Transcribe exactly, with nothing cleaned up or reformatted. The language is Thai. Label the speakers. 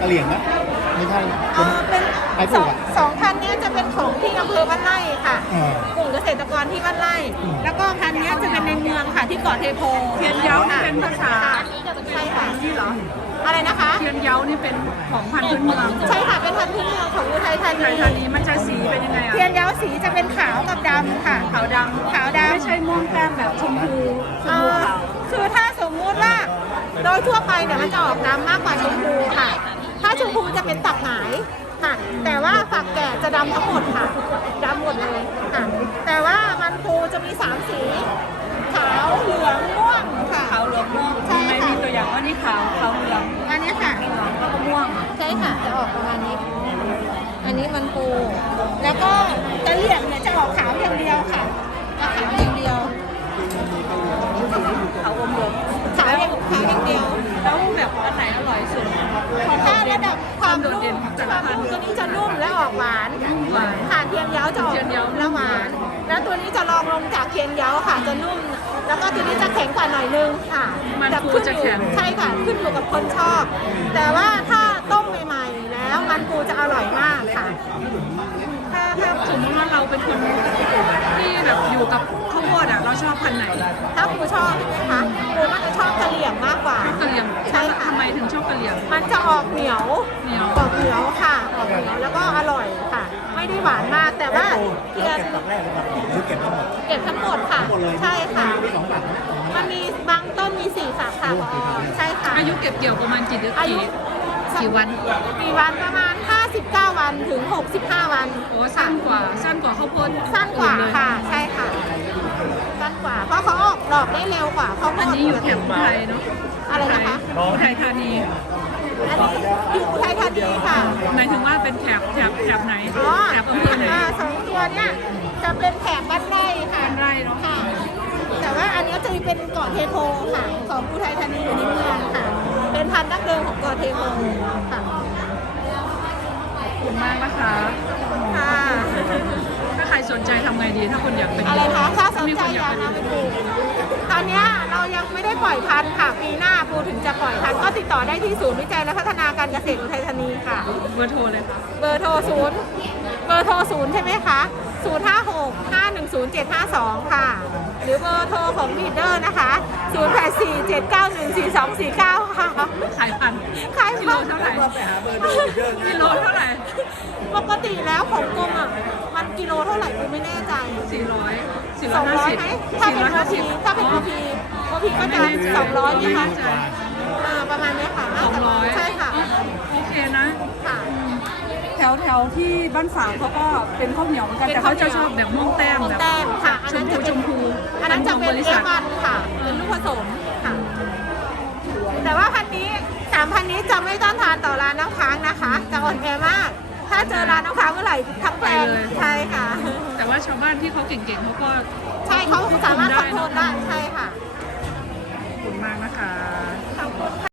Speaker 1: กะเหรี่ยงนะไม่ใช่
Speaker 2: เออเป็น
Speaker 1: ใครป
Speaker 2: ส
Speaker 1: ลู
Speaker 2: อก ง
Speaker 1: อ่ะ
Speaker 2: สองพันเนี้ยจะเป็นของที่อำเภอบ้านไร่ค่ะ
Speaker 1: อ่าก
Speaker 2: ลุ่มเกษตรกรที่บ้านไร่
Speaker 1: อืม
Speaker 2: แล้วก็พันธุ์เนี้ยจะเป็นในเมืองค่ะที่เกาะเทโพ
Speaker 3: เทียนเย้านี่เป็นภาษา
Speaker 2: ใช่ค่ะ
Speaker 3: นี่เหรอ
Speaker 2: อะไรนะคะ
Speaker 3: เทียนเย้านี่เป็นของพันธุ์พื้นเมือง
Speaker 2: ใช่ค่ะเป็นพันธุ์พื้นเมืองของอุทัยธา
Speaker 3: ไท
Speaker 2: นี
Speaker 3: ยธานีมันจะสีเป็นยังไงอ่ะ
Speaker 2: เทียนเย้าสีจะเป็นขาวกับดำค่ะ
Speaker 3: ขาวดำ
Speaker 2: ขาวดำ
Speaker 3: ไม่ใช่ม่วงแก้มแบบชมพูช
Speaker 2: เอ
Speaker 3: มพู
Speaker 2: อ
Speaker 3: ขาว
Speaker 2: คือถ้าสมมุติว่าโดยทั่วไปเนี่ยมันจะออกดำมากกว่าชมพูค่ะ ถ้าชมพูจะเป็นตับหงายค่ะ แต่ว่าฝักแก่จะดำทั้งหมดค่ะดำหมดเลยค่ะ แต่ว่ามันปูจะมีสามสี ขาวเหลืองม่วงค่ะ
Speaker 3: ขาวเหลืองม่วง
Speaker 2: ใช่
Speaker 3: ทำไม
Speaker 2: ค่ะ
Speaker 3: มีตัวอย่างว่านี่ขาวขาวเหลือง
Speaker 2: อันเนี้ยค่ะ
Speaker 3: แล้วก็ม่วง
Speaker 2: ใช่ค่ะจะออกประมาณนี้ อันนี้มันปู แล้วก็กะเหรี่ยงเนี่ยจะออกขาวอย่างเดียวค่ะจะขาวอย่างเดียว
Speaker 3: ขาวอมเหลือง
Speaker 2: ขาวอย่างขาวอย่างเดียว
Speaker 3: แล้วแบบอันไหนอร่อยสุด
Speaker 2: ถ้าระดับความ
Speaker 3: โดด
Speaker 2: นุ่
Speaker 3: เด่น
Speaker 2: ม
Speaker 3: ของแต่
Speaker 2: ค
Speaker 3: ละ
Speaker 2: วาม
Speaker 3: พัน
Speaker 2: นุ่ม
Speaker 3: ธุ์
Speaker 2: ตัวนี้จะนุ่มและออกหวาน
Speaker 3: หวาน
Speaker 2: ค่ะเทียมเย้าจะออก
Speaker 3: เทียมเย้า
Speaker 2: และหวาน แล้วตัวนี้จะลองลงจากเทียมเย้าค่ะจะนุ่ม แล้วก็ตัวนี้จะแข็งกว่าหน่อยนึงค่ะ
Speaker 3: มัน
Speaker 2: แต่
Speaker 3: ปู
Speaker 2: ขึ้น
Speaker 3: จะ
Speaker 2: อยู่
Speaker 3: แข็ง
Speaker 2: ใช่ค่ะขึ้นอยู่กับคนชอบ แต่ว่าถ้าต้มใหม่ๆ แล้วมันปูจะอร่อยมากค่ะ
Speaker 3: ถ้าถ้าสมมติว่าเราเป็นคนที่แบบอยู่กับข้าวโพดอ่ะเราชอบพันธุ์ไหน
Speaker 2: ถ้าปูชอบใช่ไหมคะปูมันจะชอบกะเหรี่ยงมากกว่า
Speaker 3: ชอบกะเหรี่ยง
Speaker 2: ใช่ค่ะ
Speaker 3: ทำไมถึงชอบกะเหรี่ยง
Speaker 2: มันจะออกเหนียว
Speaker 3: เหนียว
Speaker 2: ออกเหนียวค่ะออกเหนียวแล้วก็อร่อยค่ะ ไม่ได้หวานมากแต่ว่าเทียน
Speaker 1: เก็บตับแรกเลยครับหรือเก็บทั้งหมด
Speaker 2: เก็บทั้งหมดค่ะ
Speaker 1: ทั้งหมดเลย
Speaker 2: ใช่ค่ะ
Speaker 1: มีสองฝักนะ
Speaker 2: มันมีบางต้นมีสี่ฝักค่ะพอใช่ค่ะ
Speaker 3: อายุเก็บเกี่ยวประมาณกี่เดือน
Speaker 2: อายุ
Speaker 3: กี่กี่วัน
Speaker 2: กี่วันประมาณ ห้าสิบเก้า วันถึง หกสิบห้า วัน
Speaker 3: โอ้สั้นกว่าสั้นกว่าข้าวโพด
Speaker 2: สั้นกว่า
Speaker 3: อื่เลย
Speaker 2: ค่ะ ใช่ค่ะ สั้นกว่า เพราะเขาออกดอกได้เร็วกว่าเขา
Speaker 3: อันนี้อยู่แถบอุทัยเนาะ
Speaker 2: อะไรนะคะ
Speaker 3: อุทัยธานี
Speaker 2: อันนี้อยู่อุทัยธานีค่ะ
Speaker 3: หมายถึงว่าเป็นแถบแถบแถบไหน
Speaker 2: อ๋อ
Speaker 3: แถบอำเภอไหน
Speaker 2: าสองตัวเนี่ยจะเป็นแถบบ้านไร่ค่ะ
Speaker 3: บ้านไร่เนอะ
Speaker 2: ค่ะ แต่ว่าอันนี้จะเป็นเกาะเทโพค่ะของอุทัยธานีอยู่ในเมืองค่ะ เป็นพันธุ์ดั้งเดิมของเกาะเทโพค่ะ
Speaker 3: ขอบคุณมากนะคะ
Speaker 2: ค่ะ
Speaker 3: ถ้าใครสนใจทำไงดีถ้าคนอยากเป็น
Speaker 2: อะไรคะถ้าสน
Speaker 3: มี
Speaker 2: ใจ
Speaker 3: คน
Speaker 2: อยาก
Speaker 3: เป็น
Speaker 2: นำไปปลูกตอนเนี้ยเรายังไม่ได้ปล่อยพันธุ์ค่ะ ปีหน้าปูถึงจะปล่อยพันธุ์ก็ติดต่อได้ที่ศูนย์วิจัยและพัฒนาการเกษตรอุทัยธานีค่ะ
Speaker 3: เบอร์โทรเลยค่ะ
Speaker 2: เบอร์โทรศูนย์เบอร์โทรศูนย์ใช่ไหมคะศูนย์ห้าหกห้าหนึ่งศูนย์เจ็ดห้าสองค่ะ หรือเบอร์โทรของลีดเดอร์นะคะศูนย์แปดสี่เจ็ดเก้าหนึ่งสี่สองสี่เก้าค่ะ
Speaker 3: ขายพันธุ์
Speaker 2: ขาย
Speaker 3: กิโล
Speaker 2: พัน
Speaker 3: เท่าไหร่
Speaker 1: ไปหาเบอร์ดูเยอะ
Speaker 3: กิโลเท่าไหร่
Speaker 2: ปกติแล้วของกรมอ่ะมันกิโลเท่าไหร่กูไม่แน่ใจ
Speaker 3: สี่ร้อยสี่
Speaker 2: ส
Speaker 3: ร้อ
Speaker 2: อย ง
Speaker 3: ห้า
Speaker 2: ร้อย
Speaker 3: สิบ
Speaker 2: ไหมถ้าเป็นโมพีถ้าเป็นโมพีโมพีก็จะสองร้อยไหมคะอ่าประมาณเนี้ยค่ะ
Speaker 3: สองร้อย
Speaker 2: ใช่ค่ะ
Speaker 3: โอเคนะ
Speaker 2: ค่ะ
Speaker 3: แถวแถวที่บ้านฝางเขาก็เป็นข้าวเหนียวเหมือนกัน
Speaker 2: เป็น
Speaker 3: แต่เขาจะ
Speaker 2: ข้าวเหนียว
Speaker 3: ชอบแบบม่วงแต้มแบบ
Speaker 2: แต้มค่ะอัน
Speaker 3: ช
Speaker 2: นั้
Speaker 3: ม
Speaker 2: น
Speaker 3: พู
Speaker 2: จะ
Speaker 3: ช
Speaker 2: เป็น
Speaker 3: มพู
Speaker 2: อันนั้นจะเป็น
Speaker 3: บริ
Speaker 2: เอ
Speaker 3: ษัท
Speaker 2: วันค่ะ เป็นลูกผสมค่ะ แต่ว่าพันธุ์นี้สามพันธุ์นี้จะไม่ต้านทานต่อร้านน้ำค้างนะคะ จะอ่อนแอมาก ถ้าเจอร้านน้ำค้างเมื่อไหร่ทั้งแปลงใช่ค่ะ
Speaker 3: แต่ว่าชาวบ้านที่เขาเก่งๆเขาก็
Speaker 2: ใช่เขาสามารถคอนโทรลได้ใช่ค่ะ
Speaker 3: ขอบคุณมากนะคะ